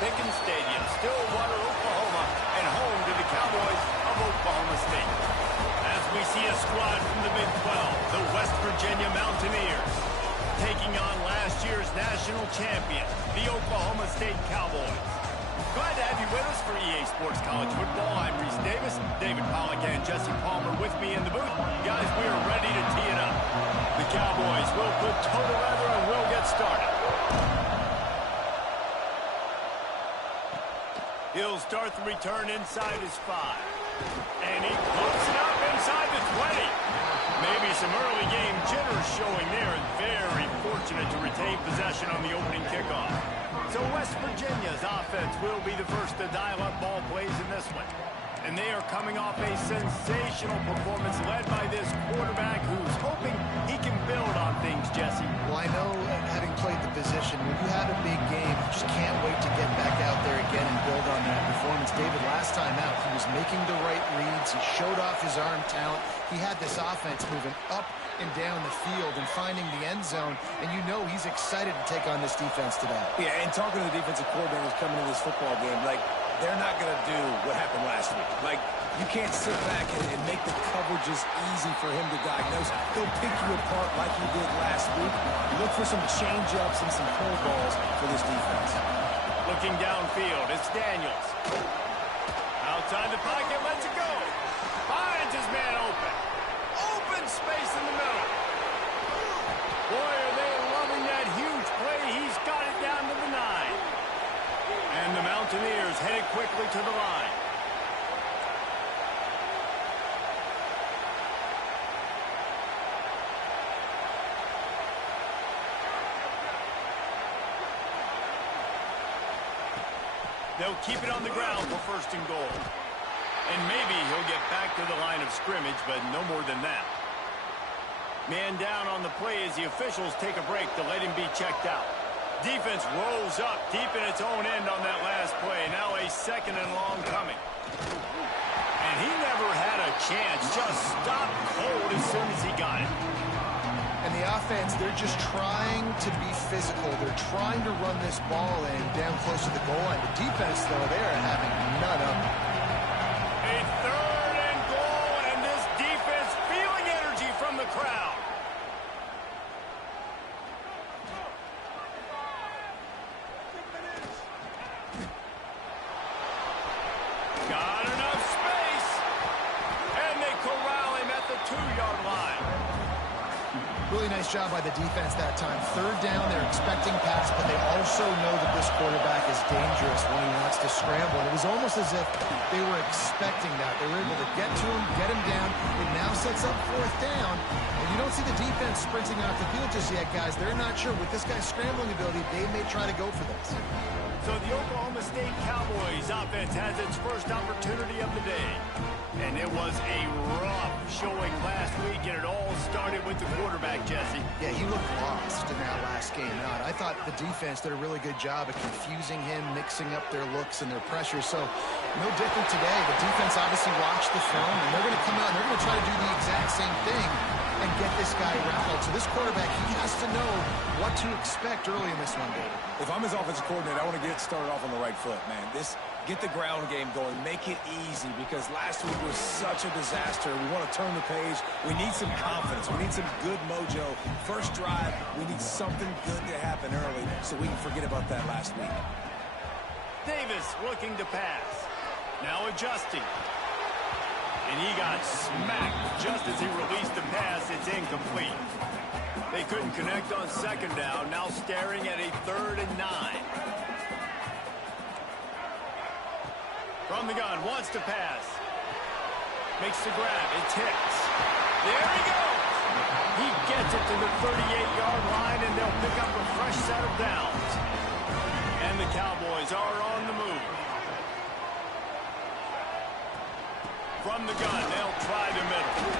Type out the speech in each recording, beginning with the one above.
Pickens Stadium, Stillwater, Oklahoma, and home to the Cowboys of Oklahoma State. As we see a squad from the Big 12, the West Virginia Mountaineers, taking on last year's national champion, the Oklahoma State Cowboys. Glad to have you with us for EA Sports College Football. I'm Reese Davis, David Pollack, and Jesse Palmer with me in the booth. Guys, we are ready to tee it up. The Cowboys will put toe to leather and we'll get started. He'll start the return inside his 5. And he pumps it up inside the 20. Maybe some early game jitters showing there, and very fortunate to retain possession on the opening kickoff. So West Virginia's offense will be the first to dial up ball plays in this one. And they are coming off a sensational performance led by this quarterback who's hoping he can build on things, Jesse. Well, I know, having played the position, when you have a big game, you just can't wait to get back out there again and build on that performance. David, last time out, he was making the right reads. He showed off his arm talent. He had this offense moving up and down the field and finding the end zone, and you know he's excited to take on this defense today. Yeah, and talking to the defensive coordinators coming into this football game, like, they're not going to do what happened last week. Like, you can't sit back and make the coverages easy for him to diagnose. He'll pick you apart like he did last week. Look for some change-ups and some curveballs for this defense. Looking downfield, it's Daniels. Outside the pocket, lets it go. Finds his man open. Open space in the middle. Boy, are they loving that huge play. He's got it down to the 9. And the Mountaineers headed quickly to the line. They'll keep it on the ground for first and goal. And maybe he'll get back to the line of scrimmage, but no more than that. Man down on the play as the officials take a break to let him be checked out. Defense rolls up deep in its own end on that last play. Now a second and long coming. And he never had a chance. Just stopped cold as soon as he got it. And the offense, they're just trying to be physical. They're trying to run this ball in down close to the goal line. The defense, though, they're having none of it. A third and goal, and this defense feeling energy from the crowd. Got enough space, and they corral him at the 2-yard line. Really nice job by the defense that time. Third down, they're expecting pass, but they also know that this quarterback is dangerous when he wants to scramble. And it was almost as if they were expecting that. They were able to get to him, get him down. It now sets up 4th down. And you don't see the defense sprinting off the field just yet, guys. They're not sure. With this guy's scrambling ability, they may try to go for this. So the Oklahoma State Cowboys offense has its first opportunity of the day. And it was a rough showing last week, and it all started with the quarterback, Jesse. Yeah, he looked lost in that last game out. I thought the defense did a really good job of confusing him, mixing up their looks and their pressure. So no different today. The defense obviously watched the film, and they're going to come out and they're going to try to do the exact same thing and get this guy rattled. So this quarterback, he has to know what to expect early in this one, David. If I'm his offensive coordinator, I want to get started off on the right foot, man. Get the ground game going. Make it easy, because last week was such a disaster. We want to turn the page. We need some confidence. We need some good mojo. First drive, we need something good to happen early so we can forget about that last week. Davis looking to pass. Now adjusting. And he got smacked just as he released the pass. It's incomplete. They couldn't connect on second down. Now staring at a 3rd and 9. From the gun, wants to pass. Makes the grab. It's Hicks. There he goes. He gets it to the 38-yard line, and they'll pick up a fresh set of downs. And the Cowboys are on the move. From the gun, they'll try the middle.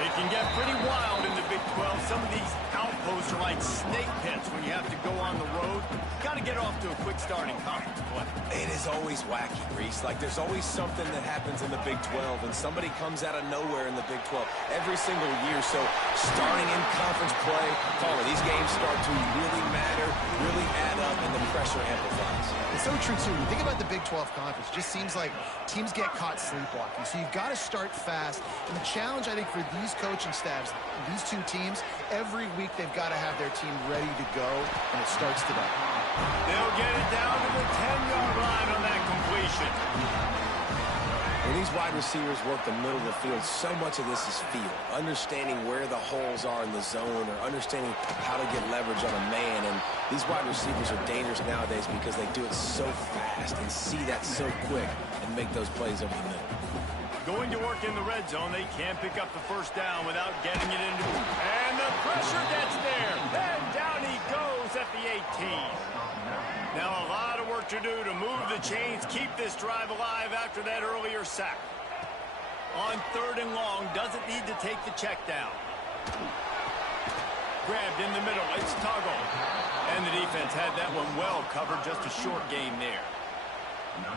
It can get pretty wild in the Big 12. Some of these outposts are like snake pits when you have to go on the road. Got to get off to a quick start in conference play. It is always wacky, Reese. Like, there's always something that happens in the Big 12, and somebody comes out of nowhere in the Big 12 every single year. So starting in conference play, these games games start to really matter, really add up, and the pressure amplifies. It's so true, too. When you think about the Big 12 Conference, it just seems like teams get caught sleepwalking. So you've got to start fast. And the challenge, I think, for these coaching staffs, these two teams, every week they've got to have their team ready to go, and it starts today. They'll get it down to the 10-yard line on that completion. When these wide receivers work the middle of the field, so much of this is feel. Understanding where the holes are in the zone or understanding how to get leverage on a man. And these wide receivers are dangerous nowadays because they do it so fast and see that so quick and make those plays over the middle. Going to work in the red zone, they can't pick up the first down without getting it into. And the pressure gets there. And down he goes at the 18. Now a lot of work to do to move the chains, keep this drive alive after that earlier sack. On 3rd and long, doesn't need to take the check down. Grabbed in the middle, it's Tuggle. And the defense had that one well covered, just a short gain there.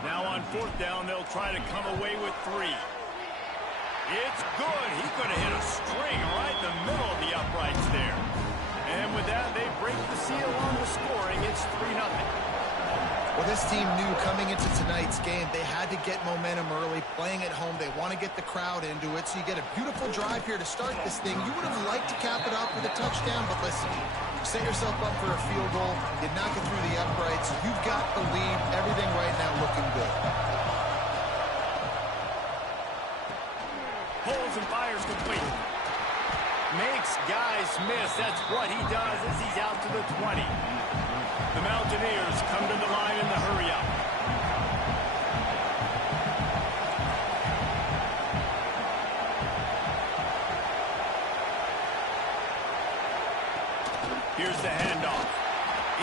Now on 4th down, they'll try to come away with 3. It's good. He could have hit a string right in the middle of the uprights there. And with that, they break the seal on the scoring. It's 3-0. Well, this team knew coming into tonight's game they had to get momentum early, playing at home. They want to get the crowd into it, so you get a beautiful drive here to start this thing. You would have liked to cap it off with a touchdown, but listen, you set yourself up for a field goal, you knock it through the uprights, you've got the lead, everything right now looking good. Pulls and fires complete. Makes guys miss. That's what he does as he's out to the 20. The Mountaineers come to the line in the hurry-up. Here's the handoff.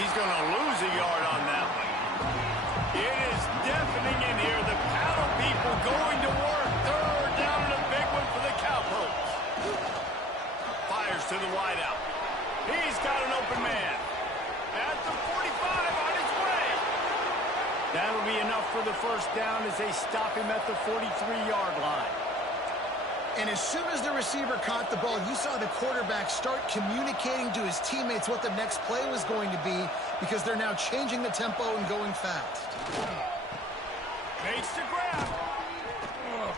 He's going to lose a yard on that one. It is deafening in here. The paddle people going to work. 3rd down and a big one for the Cowpokes. Fires to the wideout. He's got an open man. At the 45 on his way. That'll be enough for the first down as they stop him at the 43-yard line. And as soon as the receiver caught the ball, you saw the quarterback start communicating to his teammates what the next play was going to be because they're now changing the tempo and going fast. Makes the grab.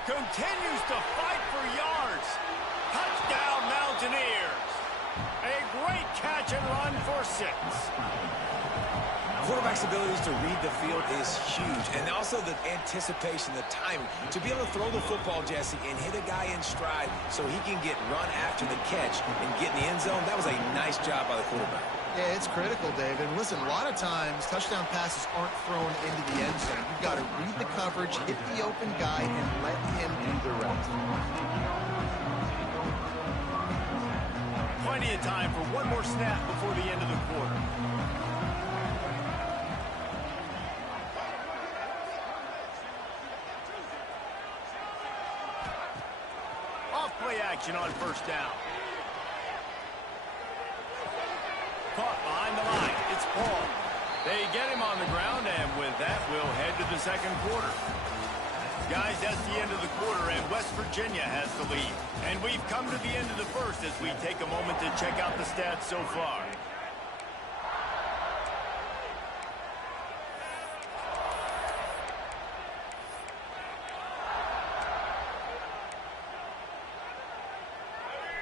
Continues to fight for yards. Touchdown, Mountaineers. A great catch and run for 6. Quarterback's abilities to read the field is huge, and also the anticipation, the timing. To be able to throw the football, Jesse, and hit a guy in stride so he can get run after the catch and get in the end zone, that was a nice job by the quarterback. Yeah, it's critical, David. Listen, a lot of times touchdown passes aren't thrown into the end zone. You've got to read the coverage, hit the open guy, and let him do the rest. Plenty of time for one more snap before the end of the quarter. Off-play action on 1st down. Caught behind the line. It's Paul. They get him on the ground, and with that, we'll head to the 2nd quarter. Guys, that's the end of the quarter, and West Virginia has the lead. And we've come to the end of the 1st as we take a moment to check out the stats so far.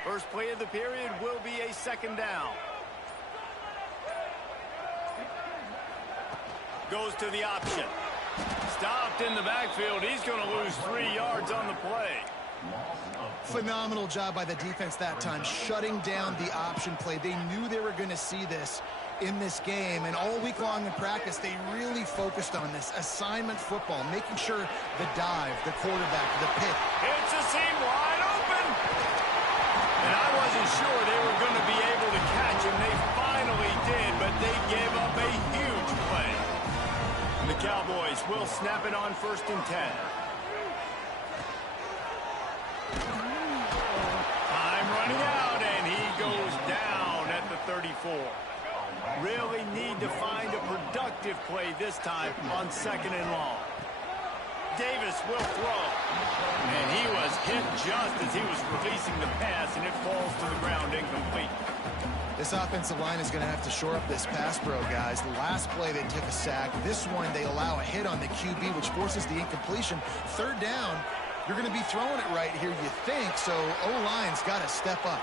First play of the period will be a 2nd down. Goes to the option. Stopped in the backfield. He's going to lose 3 yards on the play. Phenomenal job by the defense that time, shutting down the option play. They knew they were going to see this in this game, and all week long in practice, they really focused on this assignment football, making sure the dive, the quarterback, the pick. It's a seam wide open. And I wasn't sure they were going to be able to catch him. They finally did, but they gave up a huge play. And the Cowboys will snap it on 1st and 10. Time running out, and he goes down at the 34. Really need to find a productive play this time on 2nd and long. Davis will throw. And he was hit just as he was releasing the pass, and it falls to the ground incomplete. This offensive line is going to have to shore up this pass pro, guys. The last play they took a sack. This one they allow a hit on the QB, which forces the incompletion. Third down, you're going to be throwing it right here, you think, so O-line's got to step up.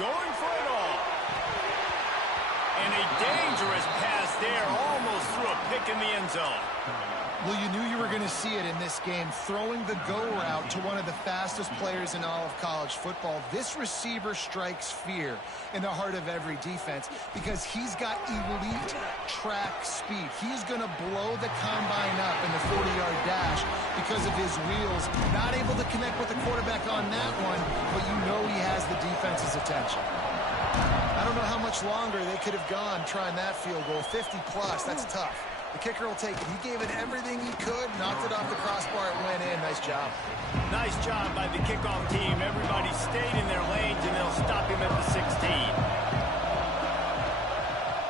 Going for it all. And a dangerous pass there, almost threw a pick in the end zone. Well, you knew you were going to see it in this game, throwing the go route to one of the fastest players in all of college football. This receiver strikes fear in the heart of every defense because he's got elite track speed. He's going to blow the combine up in the 40-yard dash because of his wheels. Not able to connect with the quarterback on that one, but you know he has the defense's attention. I don't know how much longer they could have gone trying that field goal. 50-plus, that's tough. The kicker will take it. He gave it everything he could, knocked it off the crossbar, it went in. Nice job. Nice job by the kickoff team. Everybody stayed in their lanes, and they'll stop him at the 16.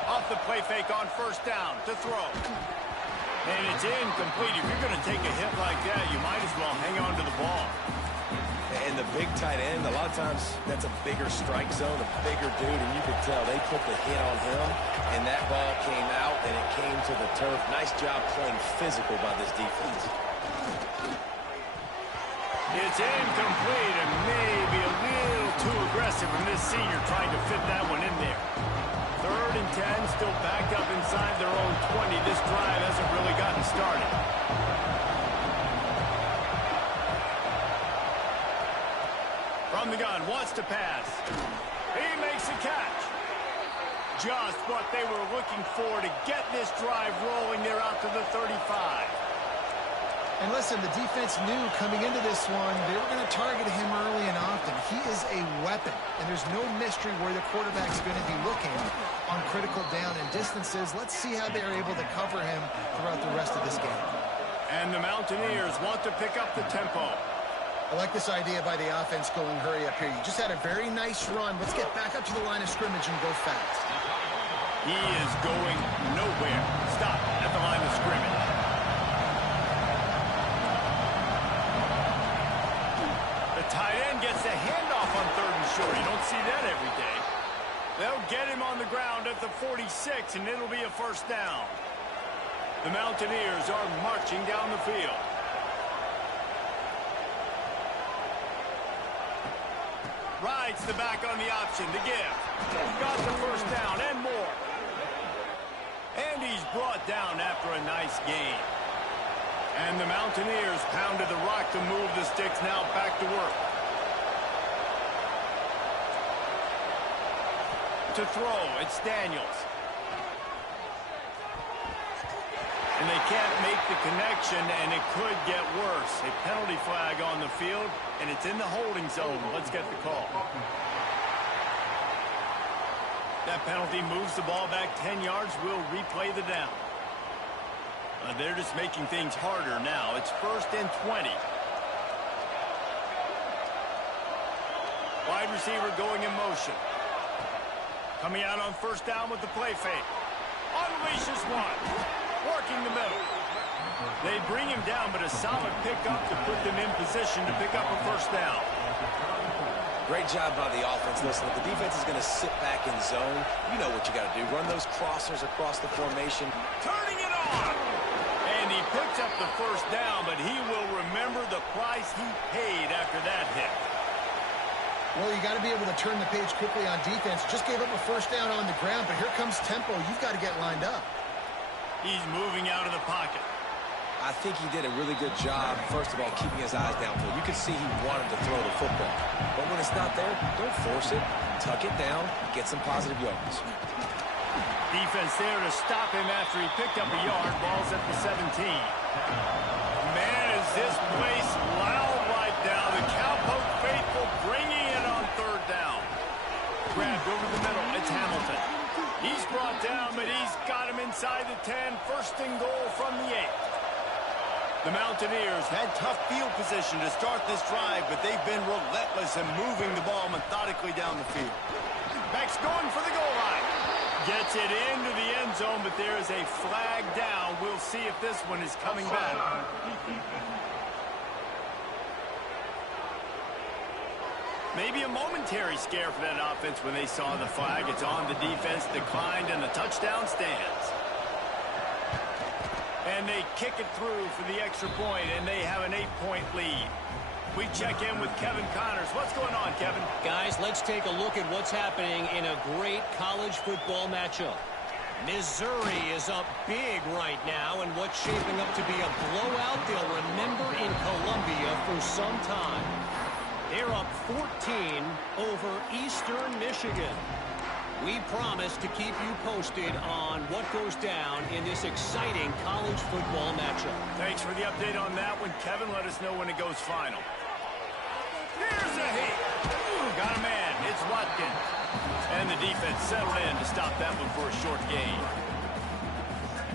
Off the play fake on first down to throw. And it's incomplete. If you're going to take a hit like that, you might as well hang on to the ball. And the big tight end, a lot of times that's a bigger strike zone, a bigger dude, and you could tell they put the hit on him, and that ball came out, and it came to the turf. Nice job playing physical by this defense. It's incomplete and maybe a little too aggressive from this senior trying to fit that one in there. 3rd and 10, still backed up inside their own 20. This drive hasn't really gotten started. From the gun, wants to pass. He makes a catch. Just what they were looking for to get this drive rolling. They're out to the 35. And listen, the defense knew coming into this one, they were going to target him early and often. He is a weapon, and there's no mystery where the quarterback's going to be looking on critical down and distances. Let's see how they're able to cover him throughout the rest of this game. And the Mountaineers want to pick up the tempo. I like this idea by the offense going hurry up here. You just had a very nice run. Let's get back up to the line of scrimmage and go fast. He is going nowhere. Stop at the line of scrimmage. The tight end gets the handoff on 3rd and short. You don't see that every day. They'll get him on the ground at the 46, and it'll be a first down. The Mountaineers are marching down the field. Rides the back on the option to give. Got the first down and more. And he's brought down after a nice gain. And the Mountaineers pounded the rock to move the sticks. Now back to work. To throw, it's Daniels. And they can't make the connection, and it could get worse. A penalty flag on the field, and it's in the holding zone. Let's get the call. That penalty moves the ball back 10 yards. We'll replay the down. They're just making things harder now. It's 1st and 20. Wide receiver going in motion. Coming out on first down with the play fake. Unleashes one. Working the middle. They bring him down, but a solid pickup to put them in position to pick up a first down. Great job by the offense. Listen, if the defense is going to sit back in zone, you know what you got to do. Run those crossers across the formation. Turning it on! And he picks up the first down, but he will remember the price he paid after that hit. Well, you got to be able to turn the page quickly on defense. Just gave up a first down on the ground, but here comes tempo. You've got to get lined up. He's moving out of the pocket. I think he did a really good job, first of all, keeping his eyes downfield. You could see he wanted to throw the football. But when it's not there, don't force it. Tuck it down. Get some positive yards. Defense there to stop him after he picked up a yard. Ball's at the 17. Man, is this place loud right now. The Cowpoke faithful bringing it on 3rd down. Grabbed over the middle. It's Hamilton. He's brought down, but he's got him inside the 10. 1st and goal from the 8. The Mountaineers had tough field position to start this drive, but they've been relentless in moving the ball methodically down the field. Beck's going for the goal line. Gets it into the end zone, but there is a flag down. We'll see if this one is coming back. Maybe a momentary scare for that offense when they saw the flag. It's on, the defense declined, and the touchdown stands. And they kick it through for the extra point, and they have an 8-point lead. We check in with Kevin Connors. What's going on, Kevin? Guys, let's take a look at what's happening in a great college football matchup. Missouri is up big right now, and what's shaping up to be a blowout they'll remember in Columbia for some time. They're up 14 over Eastern Michigan. We promise to keep you posted on what goes down in this exciting college football matchup. Thanks for the update on that one, Kevin. Let us know when it goes final. Here's a hit. Got a man. It's Watkins. And the defense settled in to stop that one for a short gain.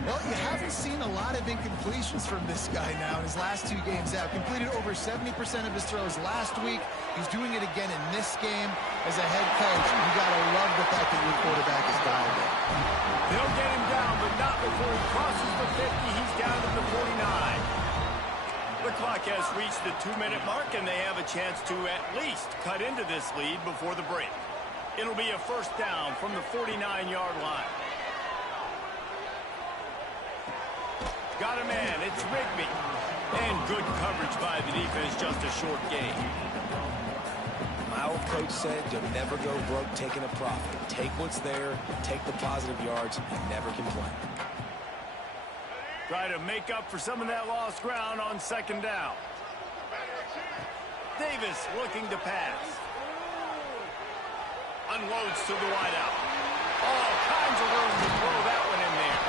Well, you haven't seen a lot of incompletions from this guy now in his last 2 games out. Completed over 70% of his throws last week. He's doing it again in this game. As a head coach, you got to love the fact that your quarterback is dialed in. They'll get him down, but not before he crosses the 50. He's down to the 49. The clock has reached the 2-minute mark, and they have a chance to at least cut into this lead before the break. It'll be a first down from the 49-yard line. Got a man. It's Rigby. And good coverage by the defense, just a short gain. My old coach said you'll never go broke taking a profit. Take what's there, take the positive yards, and never complain. Try to make up for some of that lost ground on second down. Davis looking to pass. Unloads to the wideout. All kinds of room to throw that one in there.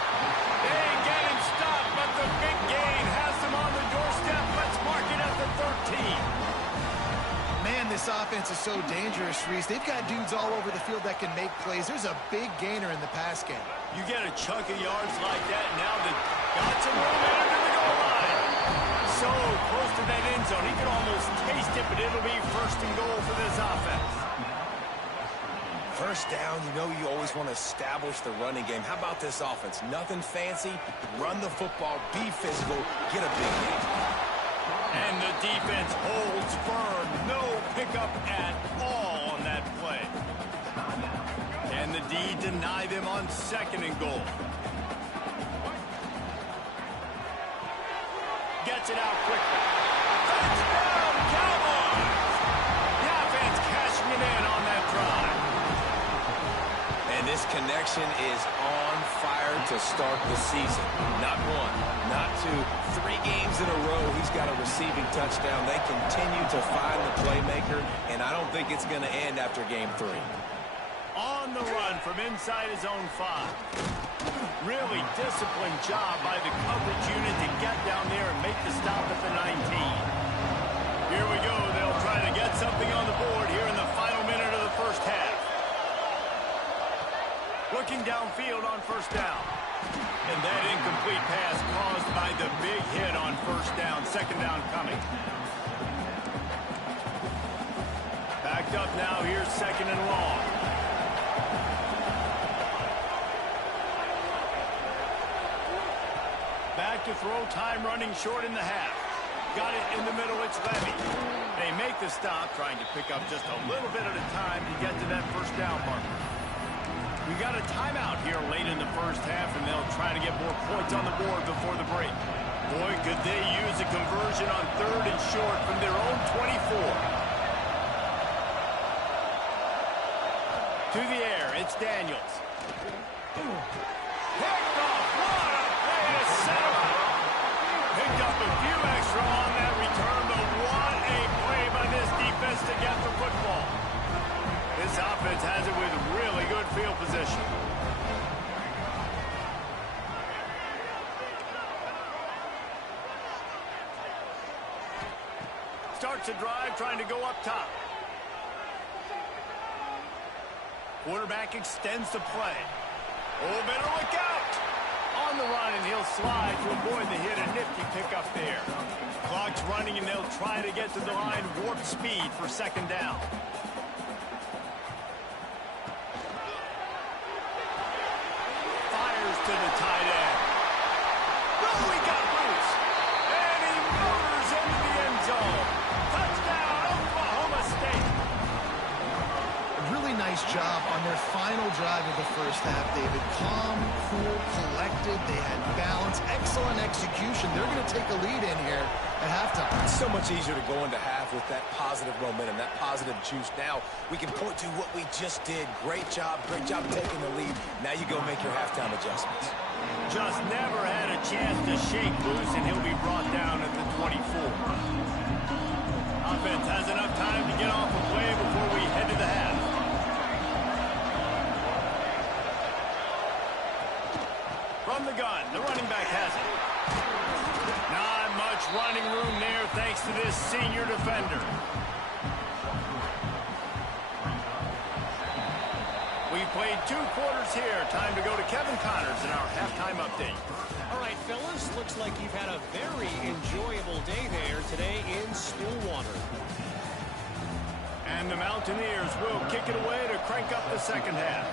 They get him stopped, but the big gain has him on the doorstep. Let's mark it at the 13. Man, this offense is so dangerous, Reese. They've got dudes all over the field that can make plays. There's a big gainer in the pass game. You get a chunk of yards like that, now they've got some room under the goal line. So close to that end zone, he can almost taste it, but it'll be first and goal for this offense. First down, you know you always want to establish the running game. How about this offense? Nothing fancy. Run the football, be physical, get a big gain. And the defense holds firm. No pickup at all on that play. Can the D deny them on second and goal? Gets it out quickly. Touchdown, Cowboys! The offense cashing it in on that drive. And this connection is on fire to start the season. Not 1, not 2, 3 games in a row he's got a receiving touchdown. They continue to find the playmaker, and I don't think it's going to end after game 3. On the run from inside his own 5. Really disciplined job by the coverage unit to get down there and make the stop at the 19. Here we go. They'll try to get something on the board here in the final minute of the first half. Looking downfield on first down. And that incomplete pass caused by the big hit on first down. Second down coming. Backed up now. Here's second and long. Back to throw. Time running short in the half. Got it in the middle. It's Levy. They make the stop, trying to pick up just a little bit at a time to get to that first down marker. We got a timeout here late in the first half, and they'll try to get more points on the board before the break. Boy, could they use a conversion on third and short from their own 24. To the air, it's Daniels. Picked off, what a play to set him up. Picked up a few extra on that return, but what a play by this defense to get the football. This offense has it with really good field position. Starts a drive trying to go up top. Quarterback extends the play. Oh, better look out. On the run, and he'll slide to avoid the hit. A nifty pickup there. Clock's running, and they'll try to get to the line warp speed for second down. To the tight end. Oh, he got loose. And he motors into the end zone. Touchdown, Oklahoma State. nice job on their final drive of the first half, David. Calm, cool, collected. They had balance, excellent execution. They're going to take a lead in here at halftime. It's so much easier to go into half with that positive momentum, that positive juice. Now we can point to what we just did. Great job taking the lead. Now you go make your halftime adjustments. Just never had a chance to shake loose, and he'll be brought down at the 24. Offense has enough time to get off a play before we head to the half. From the gun, the running back has it. Not much running room there thanks to this senior defender. We played 2 quarters here. Time to go to Kevin Connors in our halftime update. All right, fellas, looks like you've had a very enjoyable day there today in Stillwater. And the Mountaineers will kick it away to crank up the second half.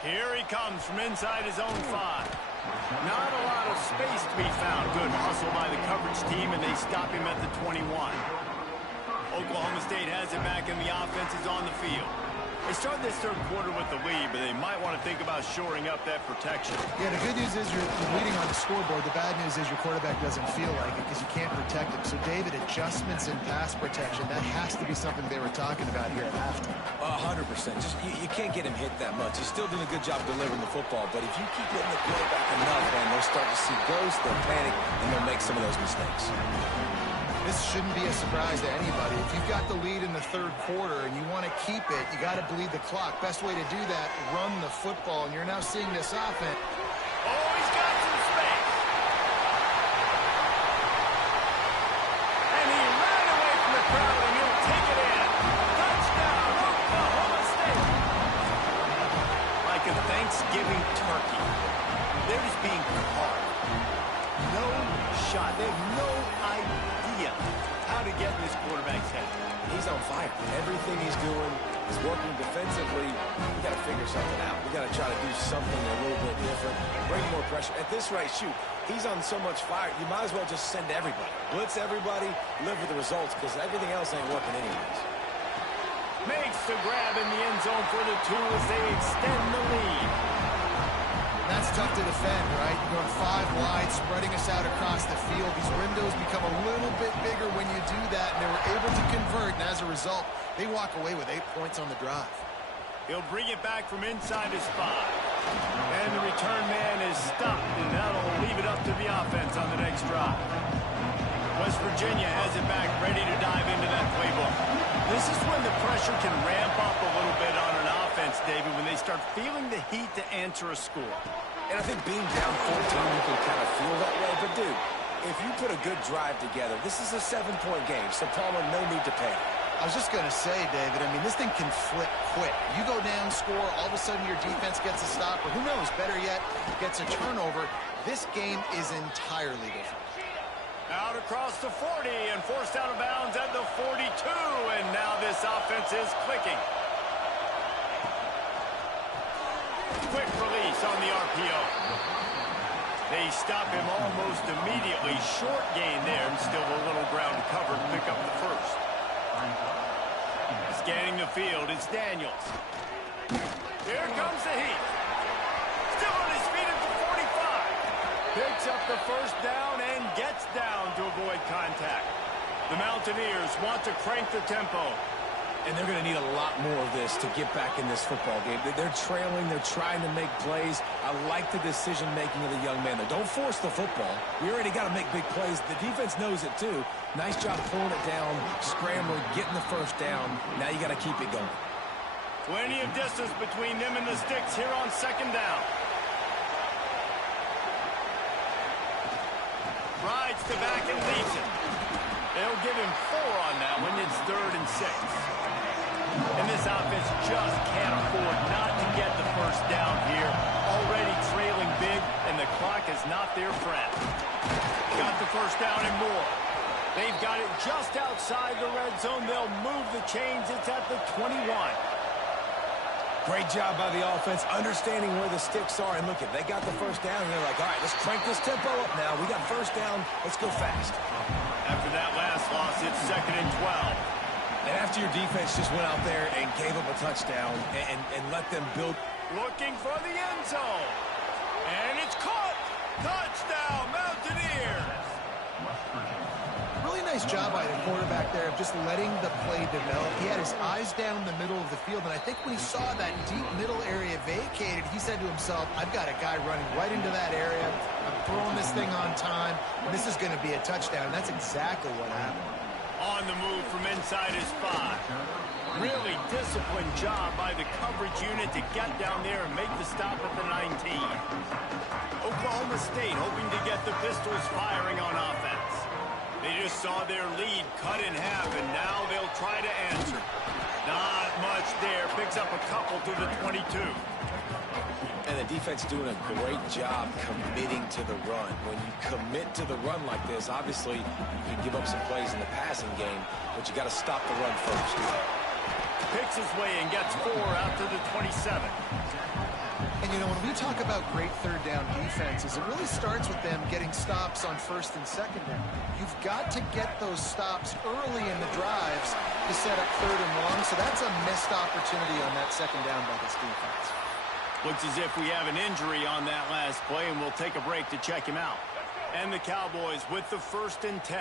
Here he comes from inside his own 5. Not a lot of space to be found. Good hustle by the coverage team, and they stop him at the 21. Oklahoma State has it back, and the offense is on the field. They started this third quarter with the lead, but they might want to think about shoring up that protection. Yeah, the good news is you're leading on the scoreboard. The bad news is your quarterback doesn't feel like it because you can't protect him. So, David, adjustments in pass protection, that has to be something they were talking about here at halftime. 100%. Just you can't get him hit that much. He's still doing a good job delivering the football, but if you keep hitting the quarterback enough, man, they'll start to see ghosts, they'll panic, and they'll make some of those mistakes. This shouldn't be a surprise to anybody. If you've got the lead in the third quarter and you want to keep it, you got to bleed the clock. Best way to do that, run the football. And you're now seeing this offense. Oh, he's got some space. And he ran away from the crowd, and he'll take it in. Touchdown, Oklahoma State. Like a Thanksgiving turkey. They're just being caught. No shot. They have no idea how to get in this quarterback's head. He's on fire. Everything he's doing is working defensively. We got to figure something out. We got to try to do something a little bit different. Bring more pressure. At this rate, shoot, he's on so much fire, you might as well just send everybody. Blitz everybody, live with the results, because everything else ain't working anyways. Makes the grab in the end zone for the 2 as they extend the lead. That's tough to defend, right? You're going 5 wide, spreading us out across the field. These windows become a little bit bigger when you do that, and they were able to convert, and as a result, they walk away with 8 points on the drive. He'll bring it back from inside his 5. And the return man is stopped, and that'll leave it up to the offense on the next drive. West Virginia has it back, ready to dive into that playbook. This is when the pressure can ramp up a little bit on an offense, David, when they start feeling the heat to answer a score. And I think being down 14, you can kind of feel that way. But, dude, if you put a good drive together, this is a 7-point game, so Palmer, no need to panic. I was just going to say, David, I mean, this thing can flip quick. You go down, score, all of a sudden your defense gets a stop, or who knows, better yet, gets a turnover. This game is entirely different. Out across the 40 and forced out of bounds at the 42, and now this offense is clicking. Quick release on the RPO. They stop him almost immediately. Short gain there, and still a little ground to cover to pick up the first. Scanning the field, it's Daniels. Here comes the heat. Still on his feet at the 45. Picks up the first down and gets down to avoid contact. The Mountaineers want to crank the tempo. And they're going to need a lot more of this to get back in this football game. They're trailing. They're trying to make plays. I like the decision-making of the young man. Don't force the football. We already got to make big plays. The defense knows it, too. Nice job pulling it down, scrambling, getting the first down. Now you got to keep it going. Plenty of distance between them and the sticks here on second down. Rides to back and leaves it. They'll give him 4 on that one. It's 3rd and 6. And this offense just can't afford not to get the first down here. Already trailing big, and the clock is not their friend. Got the first down and more. They've got it just outside the red zone. They'll move the chains. It's at the 21. Great job by the offense, understanding where the sticks are. And look, they got the first down, and they're like, all right, let's crank this tempo up now. We got first down. Let's go fast. After that last loss, it's 2nd and 12. And after your defense just went out there and gave up a touchdown and let them build. Looking for the end zone. And it's caught. Touchdown, Mountaineers. Really nice job by the quarterback there of just letting the play develop. He had his eyes down the middle of the field, and I think when he saw that deep middle area vacated, he said to himself, I've got a guy running right into that area. I'm throwing this thing on time, and this is going to be a touchdown. That's exactly what happened. On the move from inside his 5. Really disciplined job by the coverage unit to get down there and make the stop at the 19. Oklahoma State hoping to get the Pistols firing on offense. They just saw their lead cut in half, and now they'll try to answer. Not much there. Picks up a couple to the 22. And the defense doing a great job committing to the run. When you commit to the run like this, obviously you can give up some plays in the passing game, but you got to stop the run first. Picks his way and gets 4 out to the 27. And, you know, when we talk about great third down defenses, it really starts with them getting stops on first and second down. You've got to get those stops early in the drives to set up third and long, so that's a missed opportunity on that second down by this defense. Looks as if we have an injury on that last play, and we'll take a break to check him out. And the Cowboys with the 1st and 10.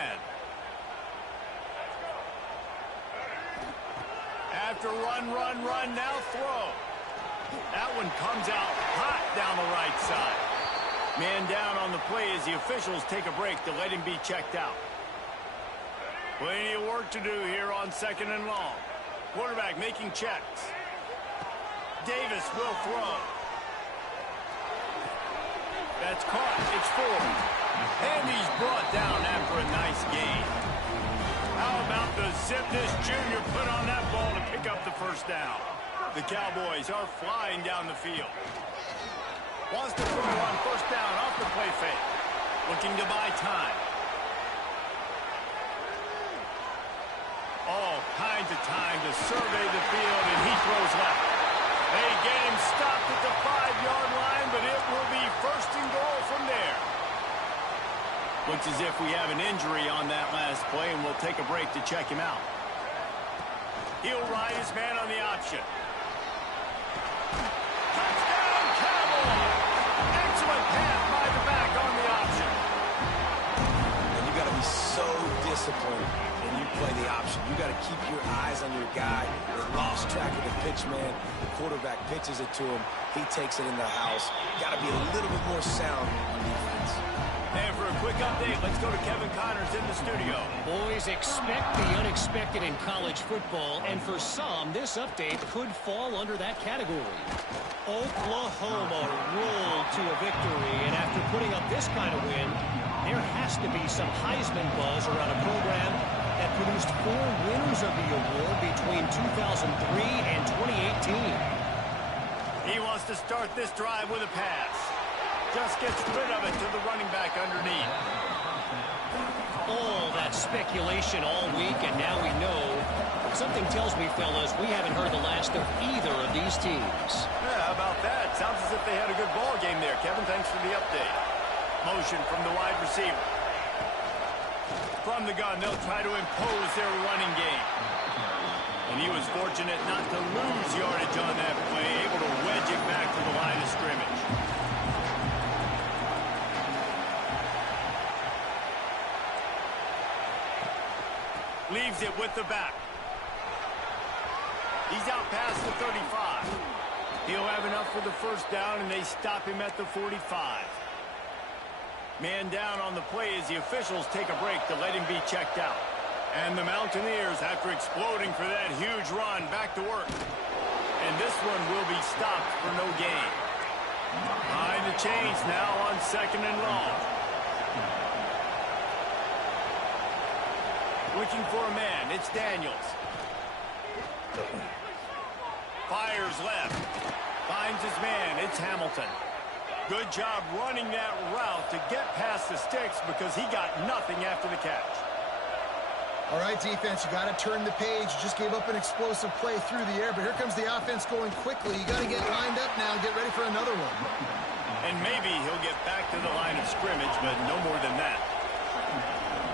After run, now throw. That one comes out hot down the right side. Man down on the play as the officials take a break to let him be checked out. Plenty of work to do here on 2nd and long. Quarterback making checks. Davis will throw. That's caught. It's 4. And he's brought down after a nice gain. How about the zip this junior put on that ball to pick up the 1st down? The Cowboys are flying down the field. Wants to throw on 1st down off the play fake. Looking to buy time. All kinds of time to survey the field, and he throws left. They get him stopped at the 5-yard line, but it will be 1st and goal from there. Looks as if we have an injury on that last play, and we'll take a break to check him out. He'll ride his man on the option. Touchdown, Cowboys! Excellent pass by the back on the option. And you got to be so disciplined when you play the option. You got to keep your eyes on your guy. They lost track of the pitch, man. The quarterback pitches it to him. He takes it in the house. Got to be a little bit more sound on defense. And for a quick update, let's go to Kevin Connors in the studio. Boys, expect the unexpected in college football, and for some, this update could fall under that category. Oklahoma rolled to a victory, and after putting up this kind of win, there has to be some Heisman buzz around a program that produced 4 winners of the award between 2003 and 2018. He wants to start this drive with a pass. Just gets rid of it to the running back underneath. All that speculation all week, and now we know. Something tells me, fellas, we haven't heard the last of either of these teams. Yeah, how about that? Sounds as if they had a good ball game there. Kevin, thanks for the update. Motion from the wide receiver. From the gun, they'll try to impose their running game. And he was fortunate not to lose yardage on that play, able to wedge it back to the line of scrimmage. Leaves it with the back. He's out past the 35. He'll have enough for the 1st down, and they stop him at the 45. Man down on the play as the officials take a break to let him be checked out. And the Mountaineers, after exploding for that huge run, back to work. And this one will be stopped for no gain. Behind the chains now on 2nd and long. Looking for a man. It's Daniels. Fires left. Finds his man. It's Hamilton. Good job running that route to get past the sticks because he got nothing after the catch. All right, defense, you got to turn the page. You just gave up an explosive play through the air, but here comes the offense going quickly. You got to get lined up now and get ready for another one. And maybe he'll get back to the line of scrimmage, but no more than that.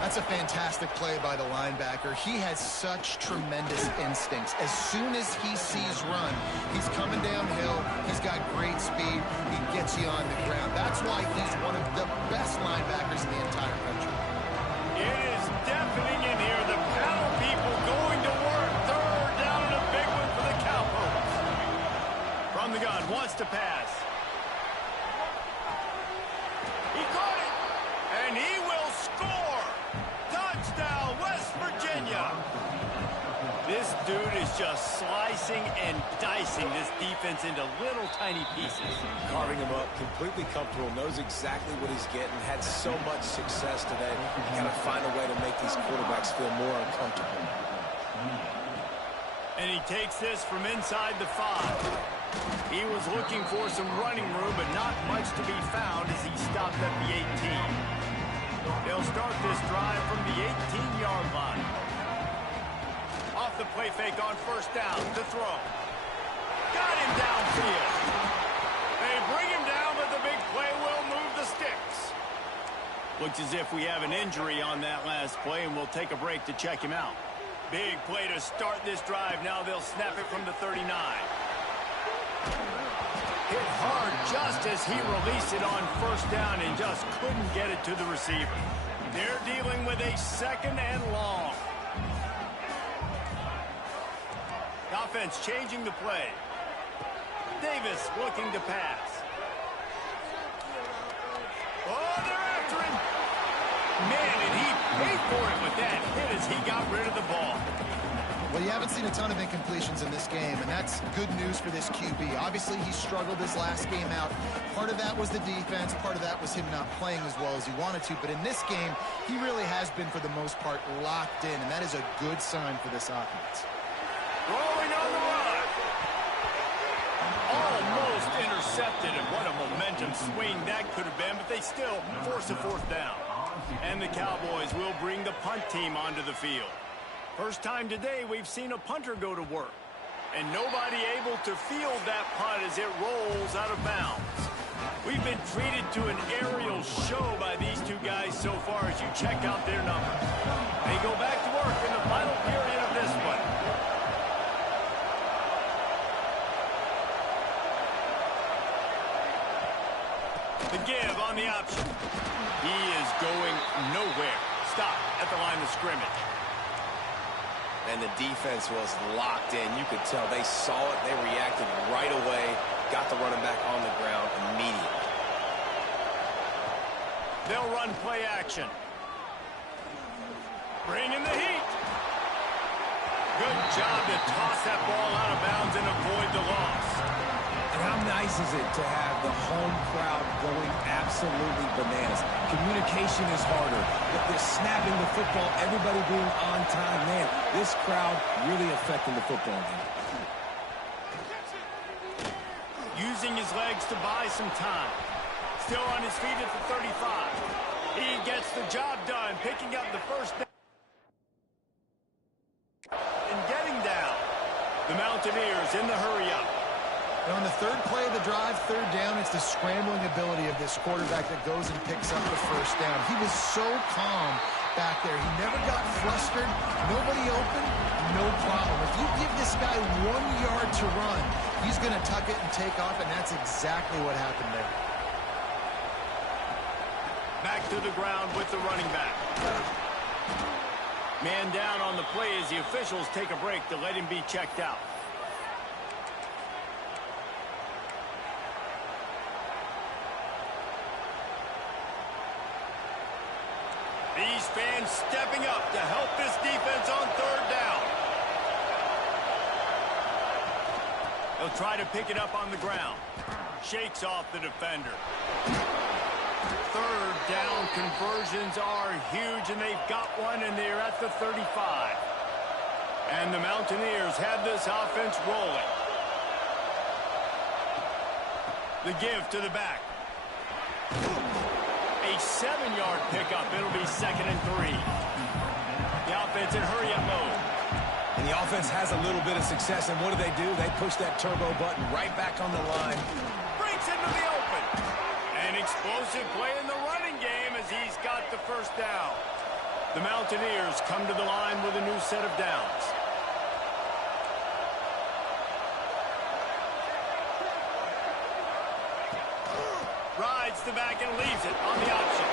That's a fantastic play by the linebacker. He has such tremendous instincts. As soon as he sees run, he's coming downhill. He's got great speed. He gets you on the ground. That's why he's one of the best linebackers in the entire country. It is deafening in here. The panel people going to work. Third down and a big one for the Cowboys. From the gun, wants to pass. He caught it, and he will score. Touchdown, West Virginia. This dude is just slicing and dicing this defense into little tiny pieces. Carving him up, completely comfortable, knows exactly what he's getting, had so much success today. You got to find a way to make these quarterbacks feel more uncomfortable. And he takes this from inside the 5. He was looking for some running room, but not much to be found as he stopped at the 18. They'll start this drive from the 18-yard line. Off the play fake on first down to throw. Got him downfield. They bring him down, but the big play will move the sticks. Looks as if we have an injury on that last play, and we'll take a break to check him out. Big play to start this drive. Now they'll snap it from the 39. Hit hard just as he released it on first down and just couldn't get it to the receiver. They're dealing with a second and long. Offense changing the play. Davis looking to pass. Oh, they're after him. Man, and he paid for it with that hit as he got rid of the ball. Well, you haven't seen a ton of incompletions in this game, and that's good news for this QB. Obviously, he struggled his last game out. Part of that was the defense. Part of that was him not playing as well as he wanted to. But in this game, he really has been, for the most part, locked in, and that is a good sign for this offense. Rolling on the run. Almost intercepted, and what a momentum swing that could have been, but they still force a fourth down. And the Cowboys will bring the punt team onto the field. First time today we've seen a punter go to work. And nobody able to field that punt as it rolls out of bounds. We've been treated to an aerial show by these two guys so far as you check out their numbers. They go back to work in the final period of this one. The give on the option. He is going nowhere. Stop at the line of scrimmage. And the defense was locked in. You could tell they saw it. They reacted right away. Got the running back on the ground immediately. They'll run play action. Bring in the heat. Good job to toss that ball out of bounds and avoid the loss. And how nice is it to have the home crowd going absolutely bananas? Communication is harder. They're snapping the football, everybody being on time. Man, this crowd really affecting the football game. Using his legs to buy some time. Still on his feet at the 35. He gets the job done, picking up the first down. And getting down. The Mountaineers in the hurry-up. And on the third play of the drive, third down, it's the scrambling ability of this quarterback that goes and picks up the first down. He was so calm back there. He never got flustered. Nobody open, no problem. If you give this guy 1 yard to run, he's going to tuck it and take off, and that's exactly what happened there. Back to the ground with the running back. Man down on the play as the officials take a break to let him be checked out. These fans stepping up to help this defense on third down. They'll try to pick it up on the ground. Shakes off the defender. Third down conversions are huge, and they've got one, and they're at the 35. And the Mountaineers have this offense rolling. The give to the back. A 7-yard pickup. It'll be 2nd and 3. The offense in hurry-up mode. And the offense has a little bit of success, and what do? They push that turbo button right back on the line. Breaks into the open. An explosive play in the running game as he's got the first down. The Mountaineers come to the line with a new set of downs. Rides the back and leaves it on the option.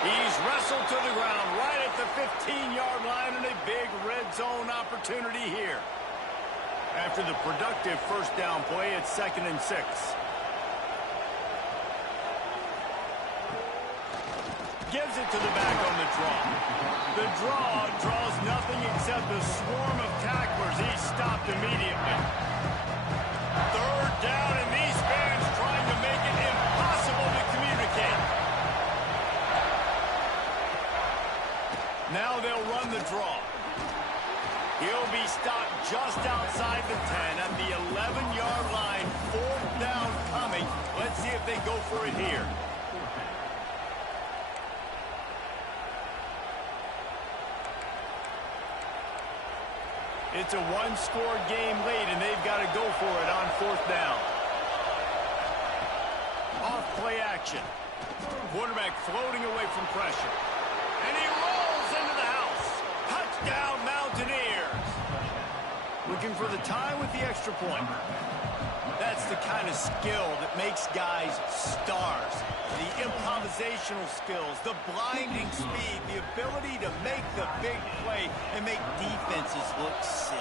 He's wrestled to the ground right at the 15-yard line, and a big red zone opportunity here. After the productive first down play, it's 2nd and 6. Gives it to the back on the draw. The draw draws nothing except a swarm of tacklers. He's stopped immediately. 3rd down, and these fans trying to make it impossible to communicate. Now they'll run the draw. He'll be stopped just outside the 10 at the 11-yard line. 4th down coming. Let's see if they go for it here. It's a one-score game late, and they've got to go for it on 4th down. Off play action. Quarterback floating away from pressure. And he rolls into the house. Touchdown, Mountaineers. Looking for the tie with the extra point. That's the kind of skill that makes guys stars. The improvisational skills, the blinding speed, the ability to make the big play and make defenses look silly.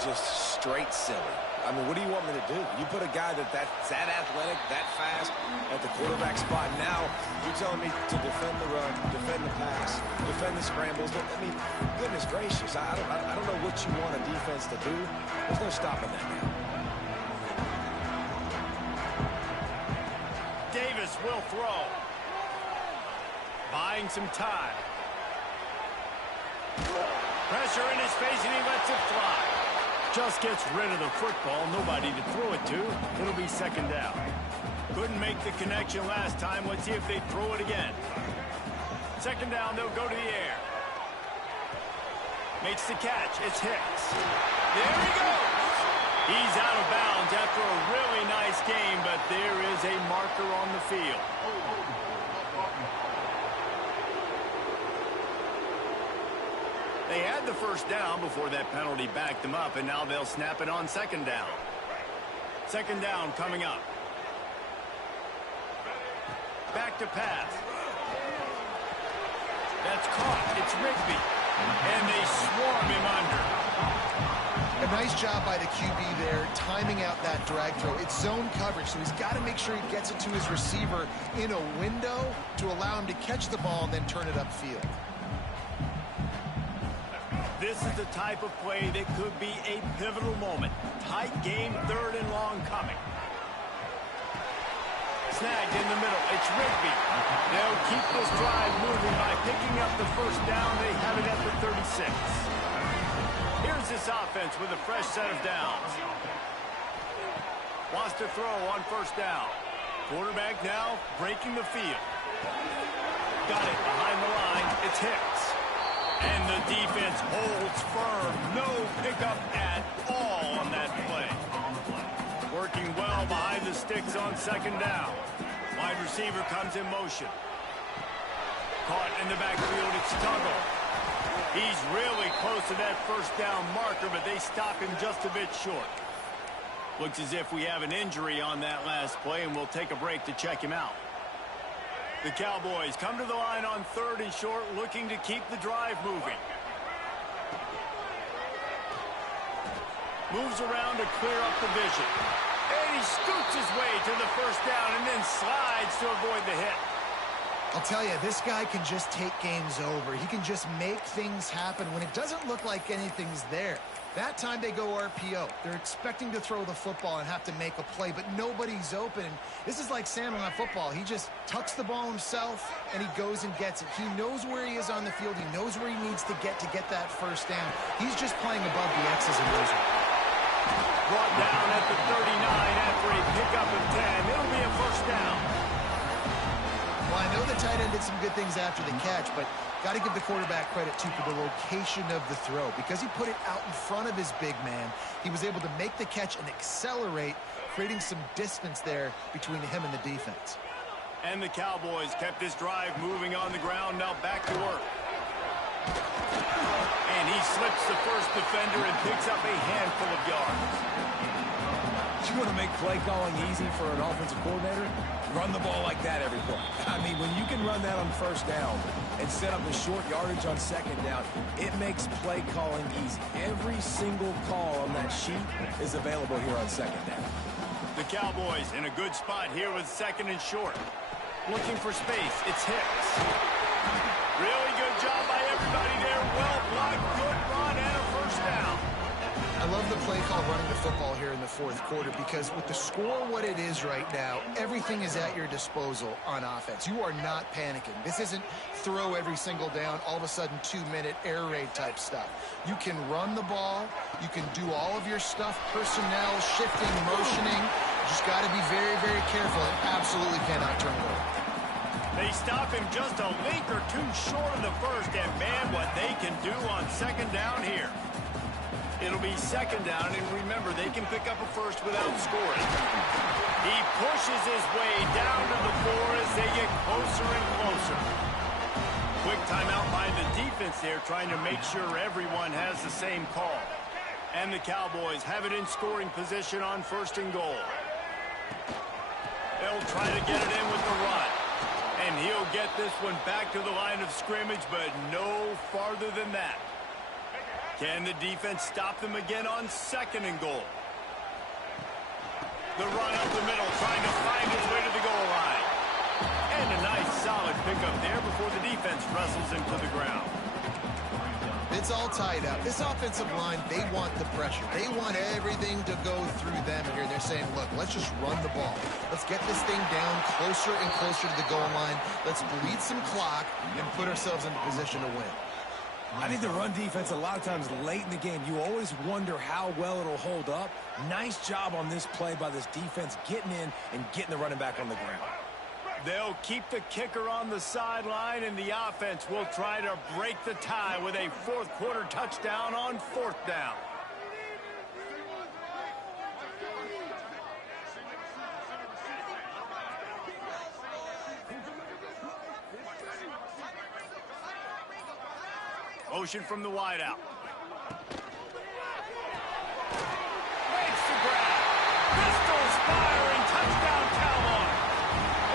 Just straight silly. I mean, what do you want me to do? You put a guy that's that athletic, that fast at the quarterback spot. Now you're telling me to defend the run, defend the pass, defend the scrambles. I mean, goodness gracious, I don't know what you want a defense to do. There's no stopping that now. Davis will throw. Buying some time. Pressure in his face, and he lets it fly. Just gets rid of the football. Nobody to throw it to. It'll be 2nd down. Couldn't make the connection last time. Let's see if they throw it again. 2nd down, they'll go to the air. Makes the catch. It's Hicks. There he goes. He's out of bounds after a really nice game, but there is a marker on the field. They had the first down before that penalty backed them up, and now they'll snap it on 2nd down. 2nd down coming up. Back to pass. That's caught. It's Rigby. And they swarm him under. A nice job by the QB there, timing out that drag throw. It's zone coverage, so he's got to make sure he gets it to his receiver in a window to allow him to catch the ball and then turn it upfield. This is the type of play that could be a pivotal moment. Tight game, 3rd and long coming. Snagged in the middle. It's Rigby. They'll keep this drive moving by picking up the first down. They have it at the 36. Here's this offense with a fresh set of downs. Wants to throw on 1st down. Quarterback now breaking the field. Got it behind the line. It's Hicks. And the defense holds firm. No pickup at all on that play. Working well behind the sticks on 2nd down. Wide receiver comes in motion. Caught in the backfield. It's Tuggle. He's really close to that first down marker, but they stop him just a bit short. Looks as if we have an injury on that last play, and we'll take a break to check him out. The Cowboys come to the line on 3rd and short, looking to keep the drive moving. Moves around to clear up the vision. And he scoots his way to the first down and then slides to avoid the hit. I'll tell you, this guy can just take games over. He can just make things happen when it doesn't look like anything's there. That time they go RPO. They're expecting to throw the football and have to make a play, but nobody's open. This is like Sam on football. He just tucks the ball himself, and he goes and gets it. He knows where he is on the field. He knows where he needs to get that first down. He's just playing above the X's and O's. Brought down at the 39 after a pickup of 10. It'll be a first down. Well, I know the tight end did some good things after the catch, but got to give the quarterback credit, too, for the location of the throw. Because he put it out in front of his big man, he was able to make the catch and accelerate, creating some distance there between him and the defense. And the Cowboys kept this drive moving on the ground. Now back to work. And he slips the first defender and picks up a handful of yards. You want to make play calling easy for an offensive coordinator? Run the ball like that every play. I mean, when you can run that on first down and set up the short yardage on second down, it makes play calling easy. Every single call on that sheet is available here on second down. The Cowboys in a good spot here with second and short. Looking for space. It's Hicks. Really good job by everybody there. Well blocked, good run, and a first down. I love the play call running the football here in the fourth quarter because with the score what it is right now, everything is at your disposal on offense. You are not panicking. This isn't throw every single down, all of a sudden 2-minute air raid type stuff. You can run the ball. You can do all of your stuff, personnel, shifting, motioning. You just got to be very, very careful and absolutely cannot turn it over. They stop him just a link or two short of the first, and man, what they can do on second down here. It'll be second down, and remember, they can pick up a first without scoring. He pushes his way down to the floor as they get closer and closer. Quick timeout by the defense there, trying to make sure everyone has the same call. And the Cowboys have it in scoring position on first and goal. They'll try to get it in with the run. And he'll get this one back to the line of scrimmage, but no farther than that. Can the defense stop them again on second and goal? The run up the middle, trying to find his way to the goal line. And a nice solid pickup there before the defense wrestles him to the ground. It's all tied up. This offensive line, they want the pressure. They want everything to go through them here. They're saying, look, let's just run the ball. Let's get this thing down closer and closer to the goal line. Let's bleed some clock and put ourselves in a position to win. I think the run defense, a lot of times late in the game, you always wonder how well it'll hold up. Nice job on this play by this defense, getting in and getting the running back on the ground. They'll keep the kicker on the sideline, and the offense will try to break the tie with a fourth quarter touchdown on fourth down. Motion from the wideout. Makes the grab. Pistols firing. Touchdown, Cowboys.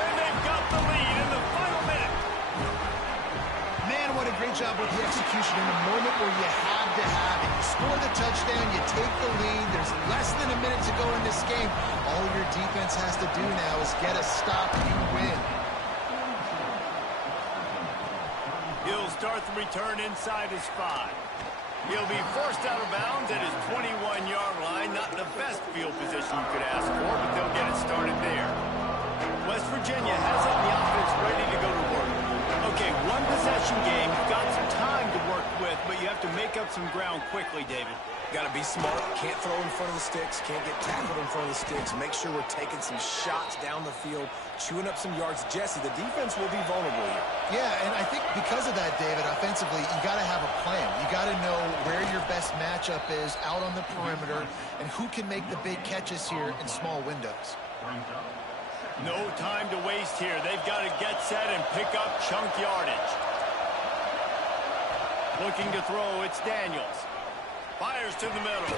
And they've got the lead in the final minute. Man, what a great job with the execution in a moment where you had to have it. You score the touchdown, you take the lead. There's less than a minute to go in this game. All your defense has to do now is get a stop and you win. He'll start the return inside his 5. He'll be forced out of bounds at his 21-yard line. Not the best field position you could ask for, but they'll get it started there. West Virginia has it in the offense ready to go to work. Okay, one possession game. You've got some time to work with, but you have to make up some ground quickly, David. Got to be smart. Can't throw in front of the sticks. Can't get tackled in front of the sticks. Make sure we're taking some shots down the field, chewing up some yards. Jesse, the defense will be vulnerable here. Yeah, and I think because of that, David, offensively, you got to have a plan. You got to know where your best matchup is out on the perimeter and who can make the big catches here in small windows. No time to waste here. They've got to get set and pick up chunk yardage. Looking to throw, it's Daniels. Fires to the middle.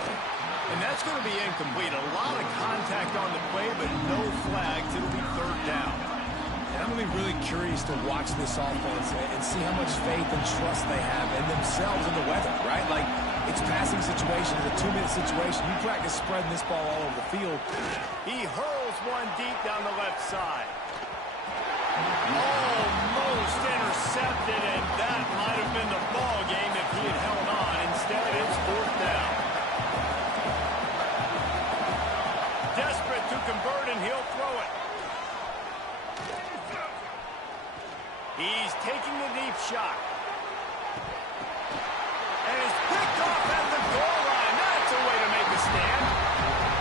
And that's going to be incomplete. A lot of contact on the play, but no flags. It'll be third down. And I'm going to be really curious to watch this offense and see how much faith and trust they have in themselves and the weather, right? Like, it's passing situation, it's a 2-minute situation. You practice spreading this ball all over the field. He hurls one deep down the left side. Almost intercepted, and that might have been the ball game if he had held on. Instead, it's fourth down. Desperate to convert, and he'll throw it. He's taking the deep shot. And it's picked off at the goal line. That's a way to make a stand.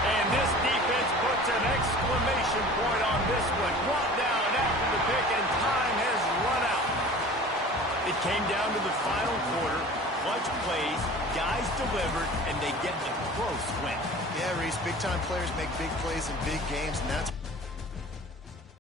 And this defense puts an exclamation point on this one. Brought down after the pick, and time has run out. It came down to the final quarter. Clutch plays, guys delivered, and they get the close win. Yeah, Reese, big-time players make big plays in big games, and that's